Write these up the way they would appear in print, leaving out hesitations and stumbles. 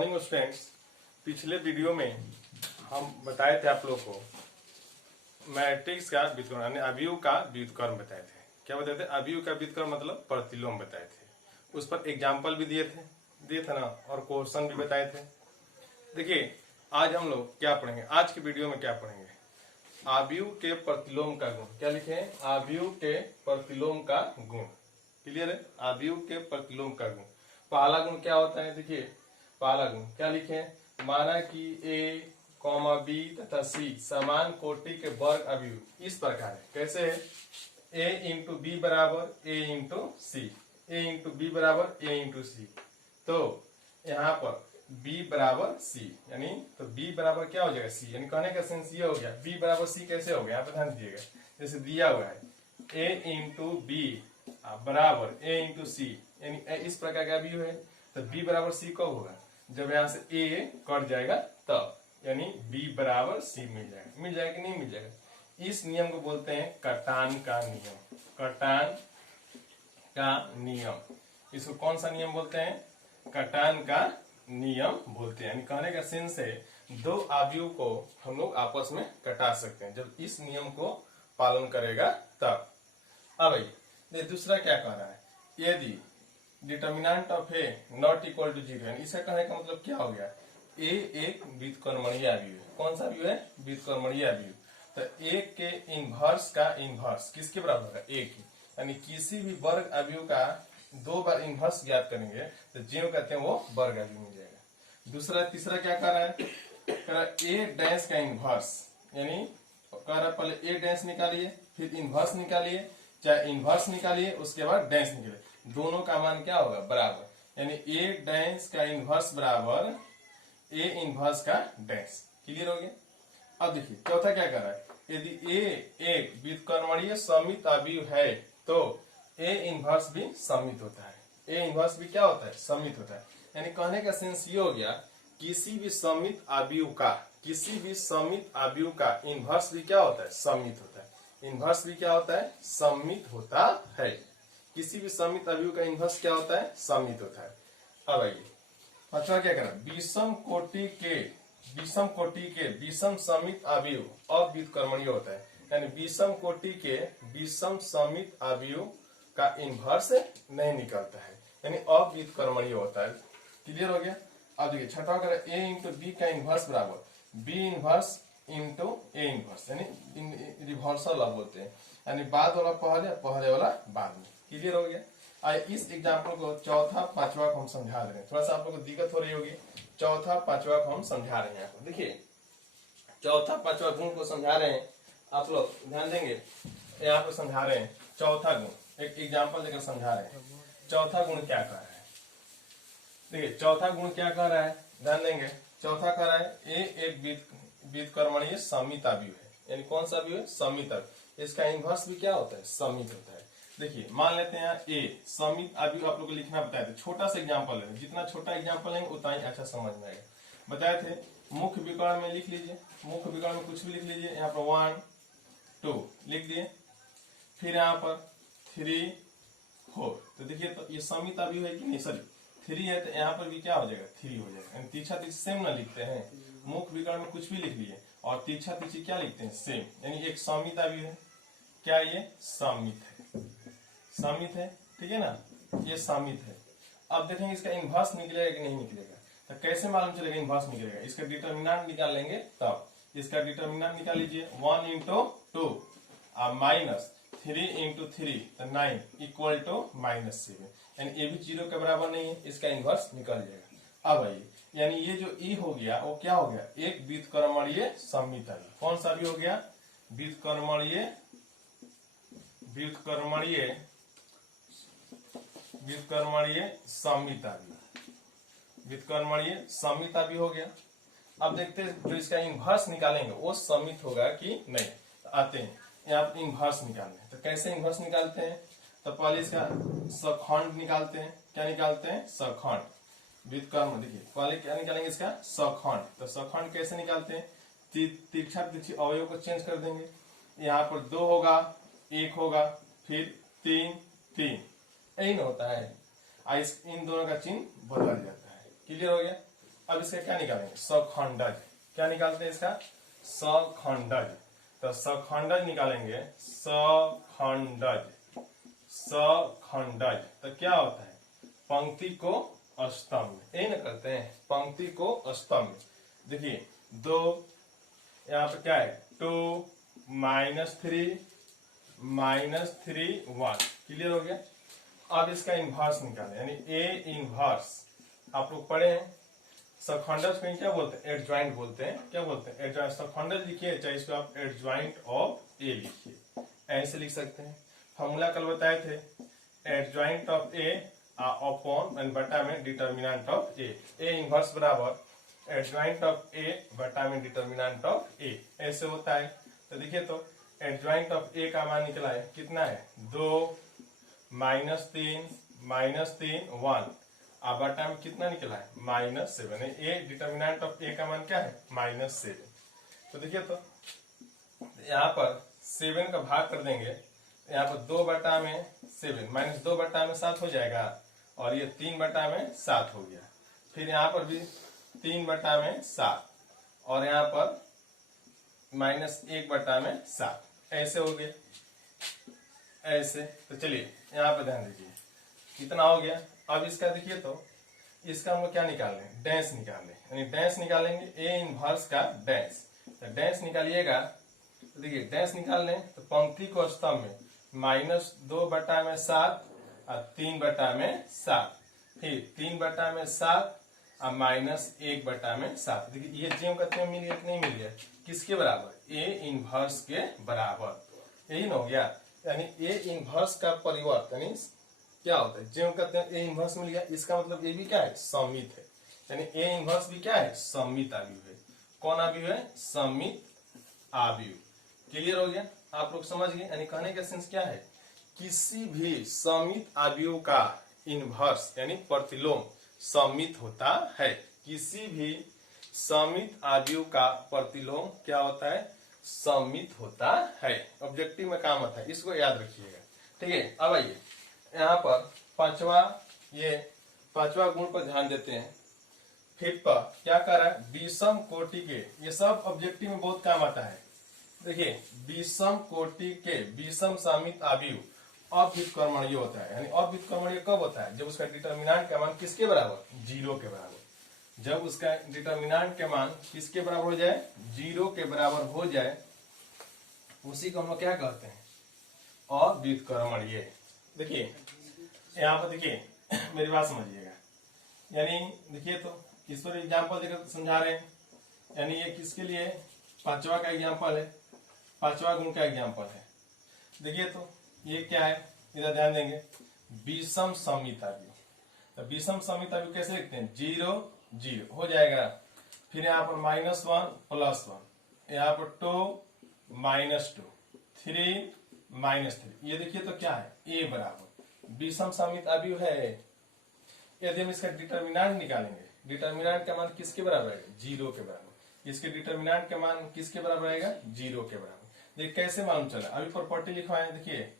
Morning students. पिछले video में हम बताए थे आप लोग को मैट्रिक्स का व्युत्क्रम यानी अवयव का व्युत्क्रम बताए थे। क्या बताए थे? अवयव का व्युत्क्रम मतलब प्रतिलोम बताए थे। उस पर एग्जाम्पल भी दिए थे ना, और क्वेश्चन भी बताए थे। देखिए आज हम लोग क्या पढ़ेंगे, आज की वीडियो में क्या पढ़ेंगे, अवयव के प्रतिलोम का गुण। क्या लिखे हैं? अवयव के प्रतिलोम का गुण। क्लियर है? अवयव के प्रतिलोम का गुण। पहला गुण क्या होता है? देखिए पहला गुण क्या लिखे हैं? माना कि ए कॉमा बी तथा सी समान कोटि के वर्ग अवयव इस प्रकार है। कैसे है? ए इंटू बी बराबर ए इंटू सी, ए इंटू बी बराबर ए इंटू सी। तो यहाँ पर b बराबर सी, यानी तो b बराबर क्या हो जाएगा? c, यानी कहने का सेंस ये हो गया b बराबर c कैसे हो गया? यहाँ पे ध्यान दीजिएगा, जैसे दिया हुआ है a इंटू बी बराबर a इंटू सी, यानी इस प्रकार का भी है। तो b बराबर c कब होगा? जब यहाँ से a कट जाएगा तब, यानी b बराबर c मिल जाएगा। मिल जाएगा कि नहीं मिल जाएगा? इस नियम को बोलते हैं कटान का नियम। कटान का नियम, इसको कौन सा नियम बोलते हैं? कटान का नियम बोलते हैं। यानी कहने का सेंस है दो अवयव को हम लोग आपस में कटा सकते हैं जब इस नियम को पालन करेगा तब। अब भाई दूसरा क्या कह रहा है? यदि determinant of A not equal to 0, यानी इसका कहने का मतलब क्या हो गया? ए एक व्युत्क्रमणीय अवयव है। कौन सा अवयव है? व्युत्क्रमणीय अवयव। तो ए के इनवर्स का इनवर्स किसके बराबर होगा? ए की, यानी किसी भी वर्ग अवयव का दो बार इनवर्स ज्ञात करेंगे तो जो कहते हैं वो वर्ग अवयव मिल जाएगा। दूसरा तीसरा क्या कर रहा है? कह रहा है ए डैश का इनवर्स, यानी कह रहा है पहले ए डैश निकालिए फिर इनवर्स निकालिए, चाहे इनवर्स निकालिए उसके बाद डैश निकालिए, दोनों का मान क्या होगा? बराबर। यानी ए डैश का इनवर्स बराबर ए इनवर्स का डैश। क्लियर हो गया? अब देखिए चौथा क्या कर रहा है? यदि ए एक व्युत्क्रमणीय समित अवयव है तो ए इनवर्स भी समित होता है। ए इनवर्स भी क्या होता है? समित होता है। यानी कहने का सेंस ये हो गया किसी भी समित अवयव का, किसी भी समित अवयव का इनवर्स भी क्या होता है? समित होता है। इनवर्स भी क्या होता है? समित होता है। किसी भी समित अवयव का इनवर्स क्या होता है? समित होता है। अब आइए पांचवा क्या करना? विषम कोटि के विषम समित अवयव अव्युत्क्रमणीय होता है। यानी विषम कोटि के विषम समित अवयव का इनवर्स नहीं निकलता है, यानी अव्युत्क्रमणीय होता है। क्लियर हो गया? अब देखिए छठा कर ए इंटू बी का इनवर्स बराबर B inverse into A inverse, यानी रिवर्सल अब बोलते हैं, यानी बाद वाला पहले पहले वाला बाद में। क्लियर हो गया? इस एग्जाम्पल को चौथा पांचवा को हम समझा दे रहे हैं। थोड़ा सा आप लोग को दिक्कत हो रही होगी, चौथा पांचवा को हम समझा रहे हैं आपको। देखिए चौथा पांचवा गुण को समझा रहे हैं, आप लोग ध्यान देंगे। यहाँ पे समझा रहे हैं चौथा गुण, एक एग्जाम्पल देकर समझा रहे हैं। चौथा गुण क्या कह रहा है? देखिए चौथा गुण क्या कह रहा है, ध्यान देंगे। चौथा कह रहा है ए एक व्युत्क्रमणीय समित अवयव है। यानी कौन सा अवयव है? समित अवयव। इसका इनवर्स भी क्या होता है? समित होता है। देखिए मान लेते हैं यहाँ ए समित अवयव आप लोग को लिखना बताए थे। छोटा सा एग्जाम्पल है, जितना छोटा एग्जाम्पल है उतना ही अच्छा समझ में आएगा। बताए थे मुख्य विकर्ण में लिख लीजिए, मुख्य विकर्ण में कुछ भी लिख लीजिए। यहाँ पर 1 2 लिख दिए, फिर यहाँ पर 3 4। तो देखिए तो ये समित अवयव है कि नहीं? सॉरी 3 है तो यहाँ पर भी क्या हो जाएगा? 3 हो जाएगा। तीछा तीछी सेम ना लिखते हैं, मुख्य विकर्ण में कुछ भी लिख लिए और तीछा तीछी क्या लिखते हैं? सेम, यानी एक समित अवयव है। क्या ये? समित है, समित है। ठीक है ना? ये समित है। अब देखेंगे इसका इनवर्स निकलेगा कि नहीं निकलेगा। तो कैसे मालूम चलेगा इनवर्स निकलेगा? इसका डिटर्मिनेंट निकाल लेंगे तब। इसका डिटर्मिनेंट निकाल लीजिए 1 इंटू 2 माइनस 3 इंटू 3 तो 9 इक्वल टू -7, यानी ये भी 0 के बराबर नहीं है, इसका इनवर्स निकल जाएगा। अब आइए, यानी ये जो ई हो गया वो क्या हो गया? एक व्युत्क्रमणीय समित अवयव। कौन सा भी हो गया? व्युत्क्रमणीय समित अवयव, व्युत्क्रमणीय समित अवयव हो गया। अब देखते हैं जो इसका इनवर्स निकालेंगे वो समित होगा कि नहीं। तो आते हैं यहाँ पर इनवर्स निकालने। तो कैसे इनवर्स निकालते हैं? तो पहले इसका सखंड निकालते हैं। क्या निकालते हैं? सखंड। व्युत्क्रम देखिए पहले क्या निकालेंगे? इसका सखंड। तो सखंड कैसे निकालते हैं? तिरछा तिरछी अवयव को चेंज कर देंगे। यहाँ पर 2 होगा, 1 होगा, फिर 3 3, यही ना होता है। इन दोनों का चिन्ह बदल जाता है। क्लियर हो गया? अब इसका क्या निकालेंगे, सखंडज। क्या निकालते हैं इसका, सखंडज। तो सखंडज निकालेंगे, सखंडज, सखंडज। तो क्या होता है, पंक्ति को स्तंभ, यही ना करते हैं, पंक्ति को स्तंभ। देखिए दो, यहाँ पे क्या है, 2 -3 -3 1, क्लियर हो गया। अब इसका इन्वर्स निकालें, यानी ए इन्वर्स। आप लोग पढ़े हैं, सखंडज को क्या बोलते हैं, एडजॉइंट बोलते हैं। क्या बोलते हैं, एडजॉइंट। सखंडज लिखिए, चाहे इसको आप एडजॉइंट ऑफ ए लिखिए, ऐसे लिख सकते हैं। फॉर्मूला कल बताए थे, adjoint of A upon and बटा में determinant of A. A inverse बराबर एडजॉइंट ऑफ ए बटा में डिटर्मिनेंट ऑफ ए, ऐसे होता है। तो देखिए, तो एडजॉइंट ऑफ ए का मान निकला है, कितना है, 2 -3 -3 1, अब बटा में कितना निकला है, -7। ए डिटर्मिनेंट ऑफ ए का मान क्या है, -7। तो देखिए, तो यहाँ पर 7 का भाग कर देंगे, यहाँ पर 2 बटा में 7 -2 बटा में 7 हो जाएगा, और ये 3 बटा में 7 हो गया। फिर यहाँ पर भी 3 बटा में 7, और यहाँ पर -1 बटा में 7, ऐसे हो गए, ऐसे। तो चलिए यहाँ पर ध्यान दीजिए, कितना हो गया। अब इसका देखिए, तो इसका हम लोग क्या निकाल रहे हैं, डैश निकाल रहे हैं, यानी डैश निकालेंगे, ए इनवर्स का डैश। तो डैश निकालिएगा, तो देखिए डैश निकाल लें, तो पंक्ति को स्तंभ में -2 बटा में 7 और 3 बटा में 7, फिर 3 बटा में 7 और -1 बटा में 7। देखिए ये ज्यों कहते हैं मिल गया कि नहीं मिल गया, किसके बराबर, ए इनवर्स के बराबर, यही ना हो गया। यानी ए इनवर्स का परिवर्त यानी क्या होता है, ज्यों कहते हैं ए इनवर्स मिल गया, इसका मतलब ये भी क्या है, सममित है। यानी ए इनवर्स भी क्या है, सममित आव्यूह है। कौन आव्यूह है, सममित आव्यूह। क्लियर हो गया, आप लोग समझ गए। यानी कहने का सेंस क्या है, किसी भी सममित आव्यूह का इनवर्स यानी प्रतिलोम सममित होता है। किसी भी सममित आव्यूह का प्रतिलोम क्या होता है, सममित होता है। ऑब्जेक्टिव में काम आता है, इसको याद रखिएगा, ठीक है। अब आइए यहाँ पर पांचवा गुण पर ध्यान देते हैं। फिर पर क्या कर रहा है, विषम कोटि के, ये सब ऑब्जेक्टिव में बहुत काम आता है। देखिए विषम कोटि के विषम सममित आव्यूह अव्युत्क्रमणीय होता है। यानी अव्युत्क्रमणीय कब होता है, जब उसका डिटर्मिनेंट का मान किसके बराबर, 0 के बराबर। जब उसका डिटर्मिनेंट के मान किसके बराबर हो जाए, 0 के बराबर हो जाए, उसी को हम लोग क्या कहते हैं, अव्युत्क्रमणीय। देखिए यहाँ पर देखिए मेरी बात समझिएगा, यानी देखिए तो किस पर एग्जाम्पल देकर समझा रहे हैं। यानी ये किसके लिए, पांचवा का एग्जाम्पल है, पांचवा गुण का एग्जाम्पल है। देखिए तो ये क्या है, इधर ध्यान देंगे, विषम सममित आव्यूह। तो विषम सममित आव्यूह कैसे लिखते हैं, 0 0 हो जाएगा, फिर यहाँ पर -1 +1, यहाँ पर 2 -2 3 -3। ये देखिए तो क्या है, ए बराबर विषम सममित आव्यूह है। यदि हम इसका डिटर्मिनेंट निकालेंगे, डिटर्मिनेंट का मान किसके बराबर है, 0 के बराबर। इसके डिटर्मिनेंट का मान किसके बराबर आएगा, 0 के बराबर। देखिए कैसे मालूम चला, अभी प्रॉपर्टी लिखवाए, देखिए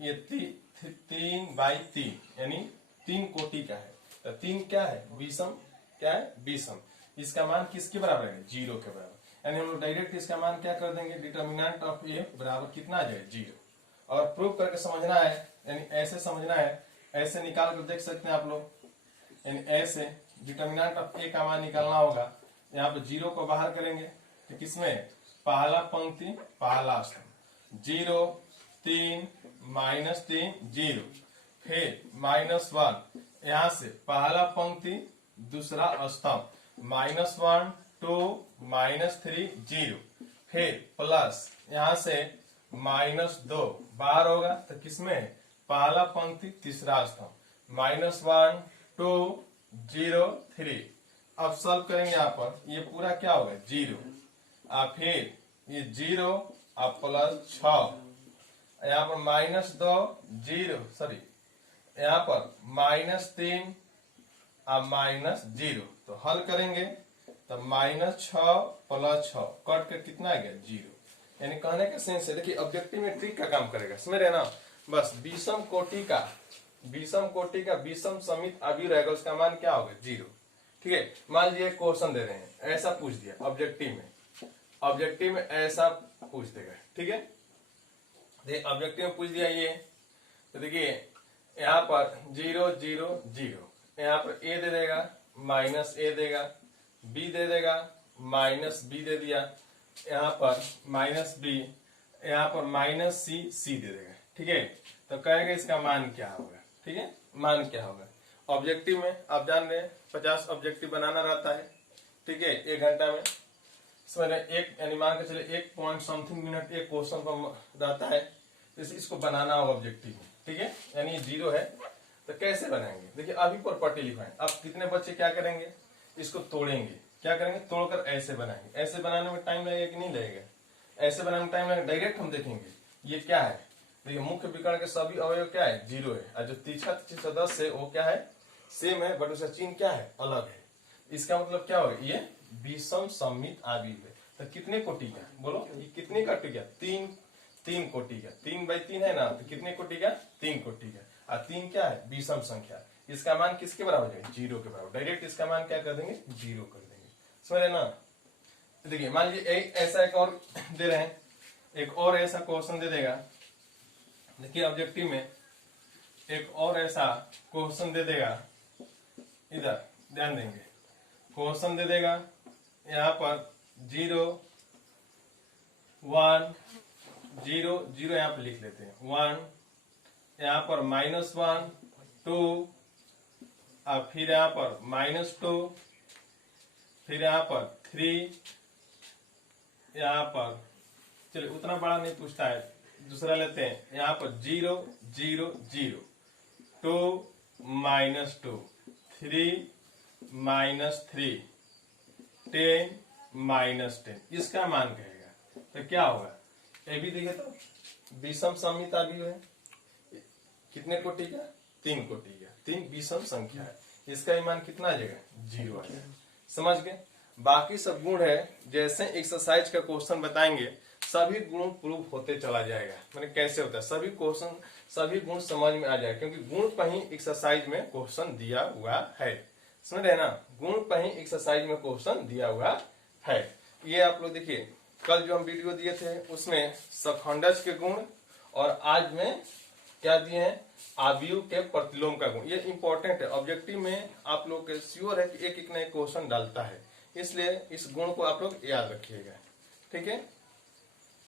ये 3/3 यानी 3 कोटि का है। तो 3 क्या है, विषम, क्या है, विषम। इसका मान किसके बराबर है, 0 के बराबर। यानी हम लोग डायरेक्ट इसका मान क्या कर देंगे, डिटर्मिनेंट ऑफ ए बराबर कितना आ जाए, 0। और प्रूव करके समझना है, यानी ऐसे समझना है, ऐसे निकाल कर देख सकते हैं आप लोग। यानी ऐसे डिटर्मिनेंट ऑफ ए का मान निकालना होगा, यहाँ पे 0 को बाहर करेंगे तो किसमें, पहला पंक्ति पहला स्तंभ, 0 3 -3 0, फिर -1, यहाँ से पहला पंक्ति दूसरा स्तंभ, -1 2 -3 0, फिर प्लस यहाँ से -2 बाहर होगा तो किसमें, पहला पंक्ति तीसरा स्तंभ, -1 2 0 3। अब सॉल्व करेंगे, यहाँ पर ये पूरा क्या होगा, 0, और फिर ये 0 और +6, यहाँ पर -2 0 सॉरी, यहाँ पर -3 और -0। तो हल करेंगे तो -6 + 6 कट कर कितना आ गया, 0। यानी कहने का सेंस है, देखिए ऑब्जेक्टिव में ट्रिक का काम करेगा, समझ रहे ना। बस विषम कोटि का विषम सममित आव्यूह रहेगा, उसका मान क्या होगा, 0। ठीक है, मान लीजिए क्वेश्चन दे रहे हैं, ऐसा पूछ दिया ऑब्जेक्टिव में ऐसा पूछ देगा, ठीक है। देखिए ऑब्जेक्टिव में पूछ दिया ये, तो देखिए यहाँ पर 0 0 0, यहाँ पर ए दे देगा, माइनस ए देगा, बी दे देगा, माइनस बी दे दिया, यहाँ पर माइनस बी, यहाँ पर माइनस सी, सी दे देगा, ठीक है। तो कहेगा इसका मान क्या होगा, ठीक है, मान क्या होगा। ऑब्जेक्टिव में आप जान रहे हैं 50 ऑब्जेक्टिव बनाना रहता है, ठीक है, 1 घंटा में। समझ रहे, एक यानी मान के चले 1 पॉइंट समथिंग मिनट एक क्वेश्चन का रहता है, तो इसको बनाना होगा ऑब्जेक्टिव में, ठीक है, यानी 0 है। तो कैसे बनाएंगे, देखिए अभी प्रॉपर्टी लिखवाएं। अब कितने बच्चे क्या करेंगे, इसको तोड़ेंगे, क्या करेंगे, तोड़कर ऐसे बनाएंगे। ऐसे बनाने में टाइम लगेगा कि नहीं लगेगा, ऐसे बनाने में टाइम लगेगा। डायरेक्ट हम देखेंगे ये क्या है, देखिए मुख्य विकर्ण के सभी अवयव क्या है, 0 है, और जो तीसरा सदस्य है वो क्या है, सेम है, बट उसका चिन्ह क्या है, अलग है। इसका मतलब क्या होगा, ये विषम सममित आव्यूह है। तो कितने कोटि का, बोलो ये कितने कोटि का, 3 कोटि का, 3 बाई 3 है ना, तो कितने कोटि का, 3 कोटि का। और 3 क्या है, विषम संख्या, इसका मान किसके बराबर है, 0 के बराबर। डायरेक्ट इसका मान क्या कर देंगे, 0 कर देंगे, समझ रहे ना। देखिए मान लीजिए ऐसा एक और दे रहे हैं, एक और ऐसा क्वेश्चन दे देगा। देखिए ऑब्जेक्टिव में एक और ऐसा क्वेश्चन दे देगा, इधर ध्यान देंगे, क्वेश्चन दे देगा यहाँ पर 0 1 0 0, यहाँ पर लिख लेते हैं 1, यहाँ पर -1 2, और फिर यहाँ पर -2, फिर यहाँ पर 3, यहाँ पर चलिए उतना बड़ा नहीं पूछता है, दूसरा लेते हैं। यहाँ पर 0 0 0 2 -2 3 -3 10 -10, इसका मान कहेगा। तो क्या होगा, ये भी देखिए तो विषम सममित आव्यूह है, कितने कोटि का, 3 कोटि का, 3 विषम संख्या है, इसका मान कितना आ जाएगा, 0 आ जाएगा। समझ गए। बाकी सब गुण है, जैसे एक्सरसाइज का क्वेश्चन बताएंगे सभी गुण प्रूफ होते चला जाएगा। मैंने कैसे होता है, सभी क्वेश्चन सभी गुण समझ में आ जाएगा, क्योंकि गुण पर ही एक्सरसाइज में क्वेश्चन दिया हुआ है। समझ रहे ना, गुण पर ही एक्सरसाइज में क्वेश्चन दिया हुआ है। ये आप लोग देखिए, कल जो हम वीडियो दिए थे उसमें सखंडज के गुण, और आज में क्या दिए हैं, आव्यूह के प्रतिलोम का गुण। ये इंपॉर्टेंट है, ऑब्जेक्टिव में आप लोग के श्योर है कि एक एक नए क्वेश्चन डालता है, इसलिए इस गुण को आप लोग याद रखिएगा, ठीक है।